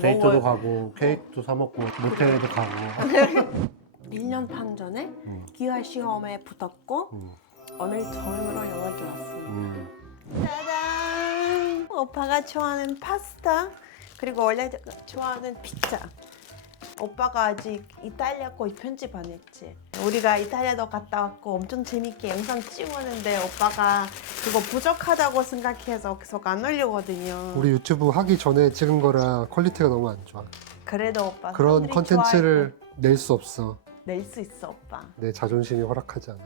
데이트도 가고 케이크도 사 먹고 모텔에도 가고. 1년 반 전에 기아 시험에 붙었고 오늘 처음으로 연락이 왔습니다. 짜잔! 오빠가 좋아하는 파스타 그리고 원래 좋아하는 피자. 오빠가 아직 이탈리아 거 편집 안 했지. 우리가 이탈리아도 갔다 왔고 엄청 재밌게 영상 찍었는데 오빠가 그거 부족하다고 생각해서 계속 안 올리거든요. 우리 유튜브 하기 전에 찍은 거라 퀄리티가 너무 안 좋아. 그래도 오빠 그런 사람들이 컨텐츠를 좋아할 낼 수 없어. 낼 수 있어 오빠. 내 자존심이 허락하지 않아.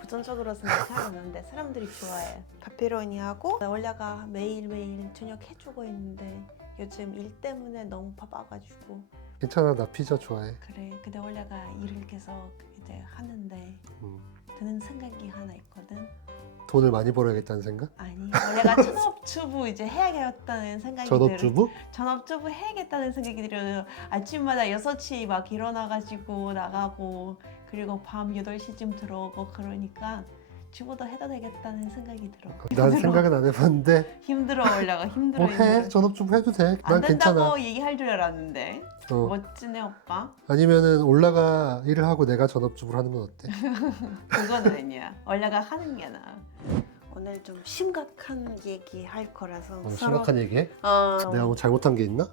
부정적으로 생각하는데 사람들이 좋아해. 페페로니하고 원래가 매일매일 저녁 해주고 있는데 요즘 일 때문에 너무 바빠가지고 괜찮아, 나 피자 좋아해. 그래. 근데 원래가 일을 계속 이제 하는데 드는 생각이 하나 있거든. 돈을 많이 벌어야겠다는 생각? 아니 원래가 전업주부 이제 해야겠다는 생각이 전업주부? 전업주부 해야겠다는 생각이 들어요. 아침마다 6시 막 일어나가지고 나가고 그리고 밤 8시쯤 들어오고 그러니까 주부도 해도 되겠다는 생각이 들어. 난 생각은 안 해봤는데 힘들어 원래가 힘들어. 뭐 해? 전업주부 해도 돼. 안 난 된다고 괜찮아. 얘기할 줄 알았는데 어. 멋지네 오빠. 아니면은 올라가 일을 하고 내가 전업주부를 하는 건 어때? 그건 아니야. 원래가 하는 게 나아. 오늘 좀 심각한 얘기 할 거라서 서로 심각한 얘기해? 어, 내가 뭐 잘못한 게 있나?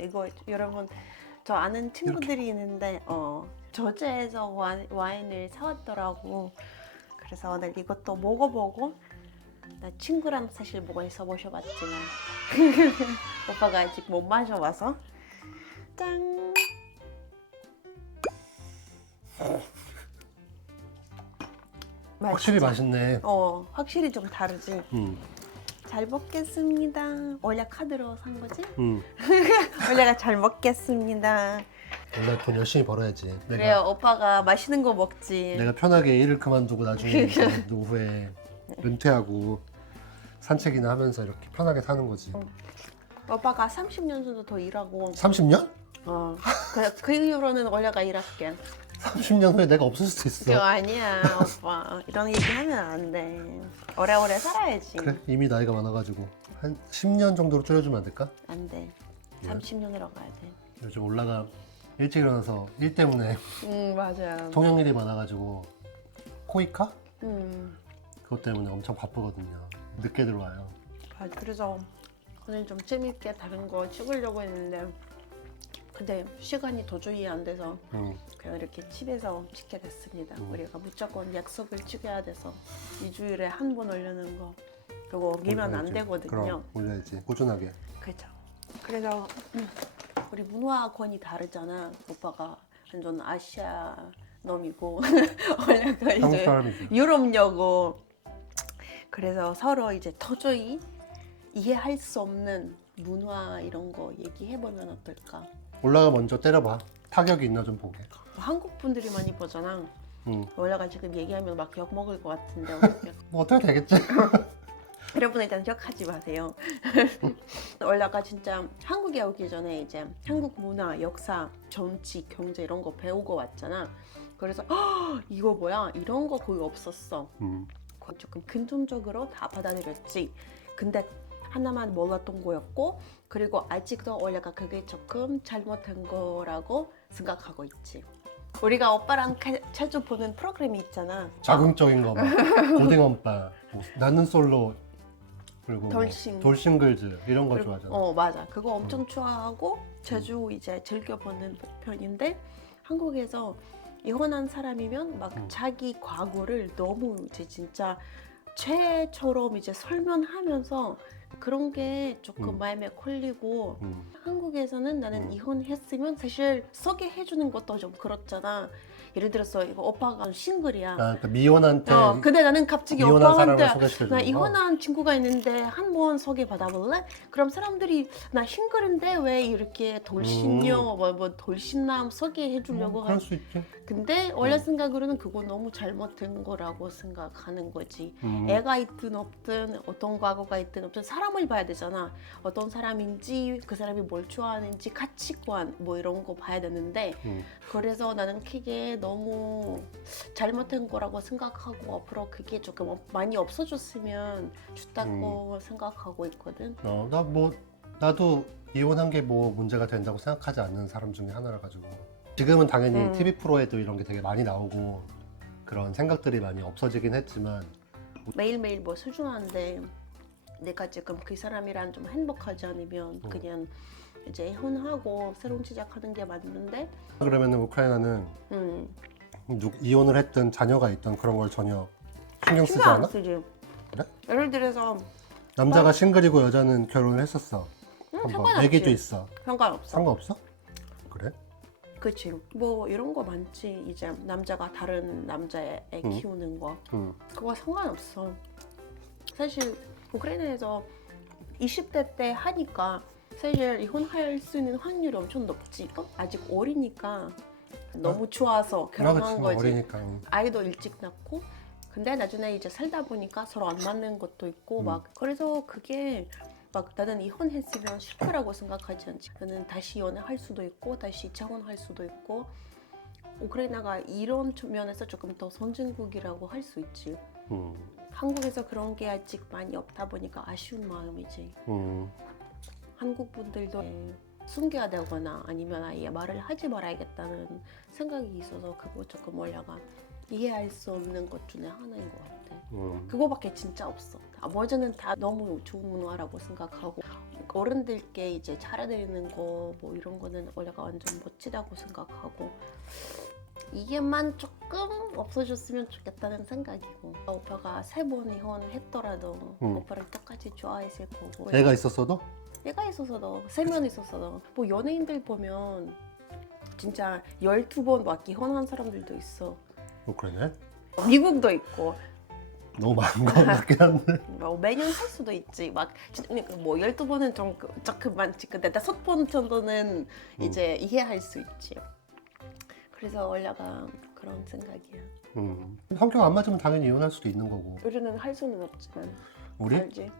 이거 여러분 저 아는 친구들이 있는데 저제에서 와인을 사왔더라고. 그래서 오늘 이것도 먹어보고 나 친구랑 사실 먹어서 마셔봤지만 오빠가 아직 못 마셔봐서 짠. 확실히 맛있지? 맛있네. 확실히 좀 다르지. 잘 먹겠습니다. 원래 카드로 산 거지? 원래가 잘 먹겠습니다. 원래 돈 열심히 벌어야지. 그래요. 오빠가 맛있는 거 먹지. 내가 편하게 일을 그만두고 나중에 이제 노후에 은퇴하고 산책이나 하면서 이렇게 편하게 사는 거지. 오빠가 30년 정도 더 일하고 30년? 그 이후로는 원래가 일할게. 30년 후에 내가 없을 수도 있어. 그거 아니야 오빠. 이런 얘기 하면 안 돼. 오래오래 살아야지. 그래? 이미 나이가 많아가지고 한 10년 정도로 줄여주면 안 될까? 안 돼. 30년으로 가야 돼. 요즘 올라가 일찍 일어나서 일 때문에 맞아요. 통영일이 많아가지고 코이카? 음, 그것 때문에 엄청 바쁘거든요. 늦게 들어와요. 그래서 오늘 좀 재밌게 다른 거 찍으려고 했는데 근데 시간이 도저히 안 돼서 그냥 이렇게 집에서 찍게 됐습니다. 우리가 무조건 약속을 지켜야 돼서 2주일에 한 번 올리는 거 그거 어기면 안 되거든요. 그럼 올려야지 꾸준하게. 그렇죠. 그래서 우리 문화권이 다르잖아. 오빠가 완전 아시아 놈이고 원래가 한국 이제 사람이죠. 유럽녀고 그래서 서로 이제 도저히 이해할 수 없는 문화 이런 거 얘기해보면 어떨까? 올라가 먼저 때려봐. 타격이 있나 좀 보게. 한국 분들이 많이 보잖아. 원래가 지금 얘기하면 막 욕 먹을 것 같은데 뭐 어떻게 되겠지? 여러분 일단 기억하지 마세요. 원래가 진짜 한국에 오기 전에 이제 한국 문화, 역사, 정치, 경제 이런 거 배우고 왔잖아. 그래서 이거 뭐야? 이런 거 거의 없었어. 조금 긍정적으로 다 받아들였지. 근데 하나만 몰랐던 거였고 그리고 아직도 원래가 그게 조금 잘못된 거라고 생각하고 있지. 우리가 오빠랑 자주 보는 프로그램이 있잖아. 자극적인 거 막 고등어빠, 뭐 나는 솔로 그리고 돌싱. 돌싱글즈 이런 거 그리고, 좋아하잖아. 맞아. 그거 엄청 좋아하고 자주 이제 즐겨보는 편인데 한국에서 이혼한 사람이면 막 자기 과거를 너무 이제 진짜 죄처럼 이제 설명하면서 그런 게 조금 마음에 걸리고 한국에서는 나는 이혼했으면 사실 소개해주는 것도 좀 그렇잖아. 예를 들어서 이거 오빠가 싱글이야. 그러니까 미혼한테 근데 나는 갑자기 미혼한 오빠한테 사람을 소개시켜주는 나 거? 이혼한 친구가 있는데 한 번 소개 받아볼래? 그럼 사람들이 나 싱글인데 왜 이렇게 돌싱녀 뭐 돌싱남 소개해주려고 그럴 수 있지. 근데 원래 생각으로는 그거 너무 잘못된 거라고 생각하는 거지. 애가 있든 없든 어떤 과거가 있든 없든 사람을 봐야 되잖아. 어떤 사람인지 그 사람이 뭘 좋아하는지 가치관 뭐 이런 거 봐야 되는데 그래서 나는 그게 너무 잘못된 거라고 생각하고 앞으로 그게 조금 많이 없어졌으면 좋다고 생각하고 있거든. 나도 이혼한 게 뭐 문제가 된다고 생각하지 않는 사람 중에 하나라 가지고 지금은 당연히 TV 프로에도 이런 게 되게 많이 나오고 그런 생각들이 많이 없어지긴 했지만 매일매일 뭐 소중한데 내가 지금 그 사람이랑 좀 행복하지 않으면 그냥 이제 이혼하고 새로운 시작하는 게 맞는데 그러면은 우크라이나는 이혼을 했든 자녀가 있든 그런 걸 전혀 신경 쓰지 신경 안 않아? 쓰지. 그래? 예를 들어서 남자가 싱글이고 여자는 결혼을 했었어. 한번 상관없지. 애기도 있어. 상관없어. 상관없어? 그래? 그치. 뭐 이런 거 많지. 이제 남자가 다른 남자애 애 키우는 거. 응. 그거 상관없어. 사실 우크라이나에서 20대 때 하니까 사실 이혼할 수 있는 확률이 엄청 높지. 아직 어리니까 너무 좋아서 결혼한 그치, 거지. 어리니까. 응. 아이도 일찍 낳고. 근데 나중에 이제 살다 보니까 서로 안 맞는 것도 있고 막 그래서 그게 막 나는 이혼했으면 실패라고 생각하지 않지. 나는 다시 연애할 수도 있고 다시 재혼할 수도 있고 우크라이나가 이런 면에서 조금 더 선진국이라고 할 수 있지. 한국에서 그런 게 아직 많이 없다 보니까 아쉬운 마음이지. 한국 분들도 숨겨야 되거나 아니면 아예 말을 하지 말아야겠다는 생각이 있어서 그거 조금 올라가 이해할 수 없는 것 중에 하나인 것 같아. 그거밖에 진짜 없어. 나머지는 다 너무 좋은 문화라고 생각하고 어른들께 이제 차려드리는 거 뭐 이런 거는 올라가 완전 멋지다고 생각하고 이게만 조금 없어졌으면 좋겠다는 생각이고 오빠가 3번 이혼했더라도 오빠를 똑같이 좋아했을 거고 애가 있었어도? 얘가 있어서도 3명 있었어도 뭐 연예인들 보면 진짜 12번 막 이혼한 사람들도 있어. 우크라이나? 미국도 있고 너무 많은 것 같긴 한데. 뭐 매년 할 수도 있지. 막 뭐 12번은 좀 조금 많지. 근데 5번 정도는 이제 이해할 수 있지. 그래서 올라가 그런 생각이야. 성격 안 맞으면 당연히 이혼할 수도 있는 거고. 우리는 할 수는 없지만 우리? 알지?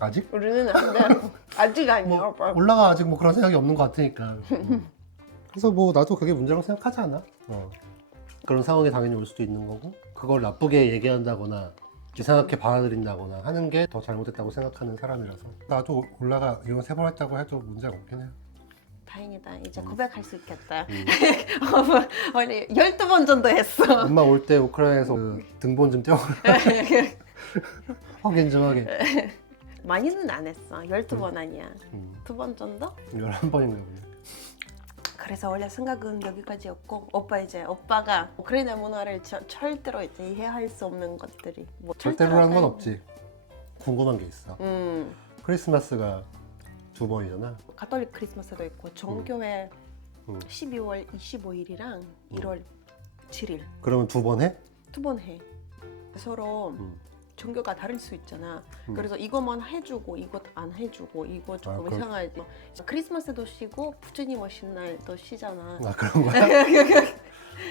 아직? 우리는 안 돼. 아직 아니야. 오빠. 올라가 아직 뭐 그런 생각이 없는 것 같으니까. 그래서 뭐 나도 그게 문제라고 생각하지 않아. 그런 상황이 당연히 올 수도 있는 거고 그걸 나쁘게 얘기한다거나 이상하게 받아들인다거나 하는 게 더 잘못됐다고 생각하는 사람이라서 나도 올라가 이혼 3번 했다고 해도 문제가 없긴 해요. 다행이다. 이제 고백할 수 있겠다. 원래 12번 정도 했어. 엄마 올 때 우크라이나에서 그 등본 좀 떼어라. 확인 좀 하게. 많이는 안 했어. 12번 아니야. 2번 정도? 11번인가 보네. 그래서 원래 생각은 여기까지였고 오빠가 우크라이나 문화를 절대로 이제 이해할 수 없는 것들이 뭐 절대로라는 건 없지. 궁금한 게 있어. 음. 크리스마스가 2번이잖아. 가톨릭 크리스마스도 있고 정교회 음. 12월 25일이랑 1월 7일 그러면 2번 해? 2번 해. 서로 종교가 다를 수 있잖아. 그래서 이것만 해주고 이것 안 해주고 이거 조금 그렇- 이상하지. 크리스마스도 쉬고 부처님 오신 날도 쉬잖아. 아 그런 거야?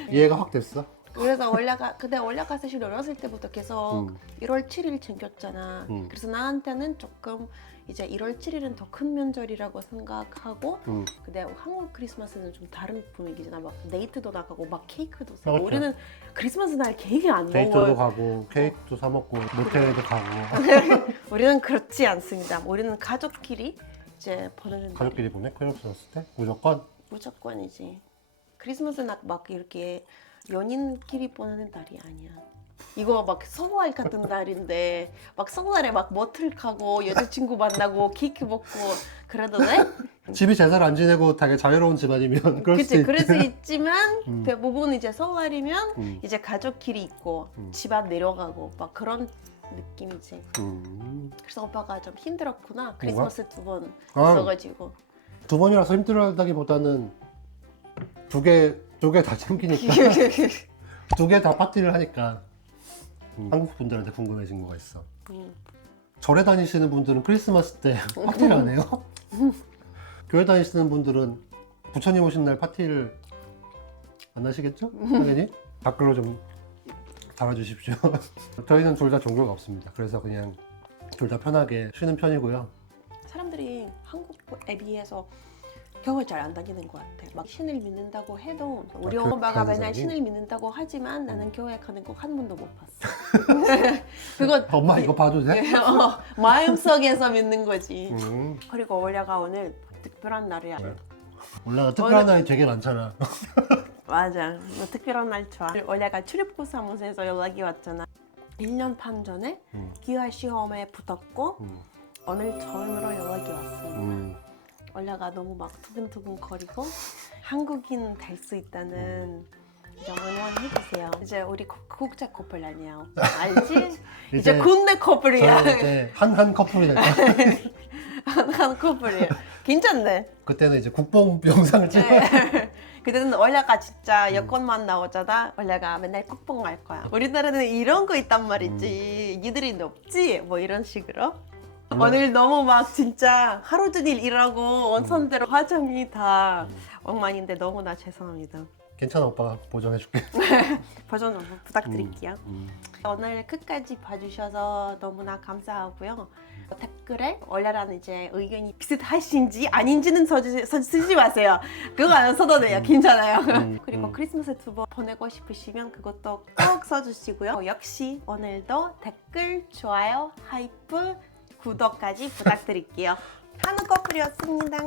이해가 확 됐어? 그래서 근데 올라가 사실 어렸을 때부터 계속 1월 7일 챙겼잖아. 그래서 나한테는 조금 이제 1월 7일은 더 큰 명절이라고 생각하고 근데 한국 크리스마스는 좀 다른 분위기잖아. 막 데이트도 나가고 막 케이크도 사고 그렇죠. 우리는 크리스마스 날 케이크 안 데이트도 먹어요. 가고 케이크도 사 먹고 모텔에도 가고 우리는 그렇지 않습니다. 우리는 가족끼리 이제 보내는 날. 가족끼리 보내? 크리스마스 때? 무조건? 무조건이지. 크리스마스 막 이렇게 연인끼리 보내는 날이 아니야. 이거 막 설날 같은 날인데 막 설날에 막 모텔 가고 여자친구 만나고 케이크 먹고 그래도 돼? 집이 제사를 안 지내고 되게 자유로운 집안이면 그럴 수도 그치 있지. 그럴 수 있지만 대부분 이제 설날이면 음. 이제 가족끼리 있고 집안 내려가고 막 그런 느낌이지. 그래서 오빠가 좀 힘들었구나. 크리스마스 2번 아. 있어가지고. 2번이라서 힘들다기보다는 두 개 다 챙기니까 2개 다 파티를 하니까 한국 분들한테 궁금해진 거가 있어. 절에 다니시는 분들은 크리스마스 때 파티를 안 해요? 교회 다니시는 분들은 부처님 오신 날 파티를 안 하시겠죠? 당연히 댓글로 좀 달아주십시오. 저희는 둘 다 종교가 없습니다. 그래서 그냥 둘 다 편하게 쉬는 편이고요. 사람들이 한국에 비해서 교회 잘 안 다니는 것 같아. 막 신을 믿는다고 해도 우리 교회 엄마가 가는 맨날 사람이? 신을 믿는다고 하지만 나는 교회 가는 거 한 번도 못 봤어. 그거 엄마 이거 봐도 돼? 마음속에서 믿는 거지. 음. 그리고 올려가 오늘 특별한 날이야. 네. 올라가 특별한 날이 되게 많잖아. 맞아. 너 특별한 날 좋아. 올려가 출입국 사무소에서 연락이 왔잖아. 1년 반 전에 기아 시험에 붙었고 오늘 처음으로 연락이 왔어. 올려가 너무 막 두근두근 거리고 한국인 될 수 있다는 좀 응원해주세요. 이제 우리 국제 커플 아니야. 알지? 이제 군대 커플이야. 저는 이제 한한 커플이 될 거야. 한 커플이야. 괜찮네. 그때는 이제 국뽕 영상을 찍어. 그때는 올려가 진짜 여권만 나오잖아. 올려가 맨날 국뽕 갈 거야. 우리나라는 이런 거 있단 말이지. 니들이 없지? 뭐 이런 식으로. 오늘 너무 막 진짜 하루 종일 일하고 원선대로 화장이 다 엉망인데 너무나 죄송합니다. 괜찮아 오빠가 보정해줄게. 버전 부탁드릴게요. 오늘 끝까지 봐주셔서 너무나 감사하고요. 댓글에 올려라는 이제 의견이 비슷하신지 아닌지는 쓰지 마세요. 그거 안 써도 돼요. 괜찮아요. 그리고 크리스마스 투보 보내고 싶으시면 그것도 꼭 써주시고요. 역시 오늘도 댓글, 좋아요, 하이프, 구독까지 부탁드릴게요. 한우 커플이었습니다.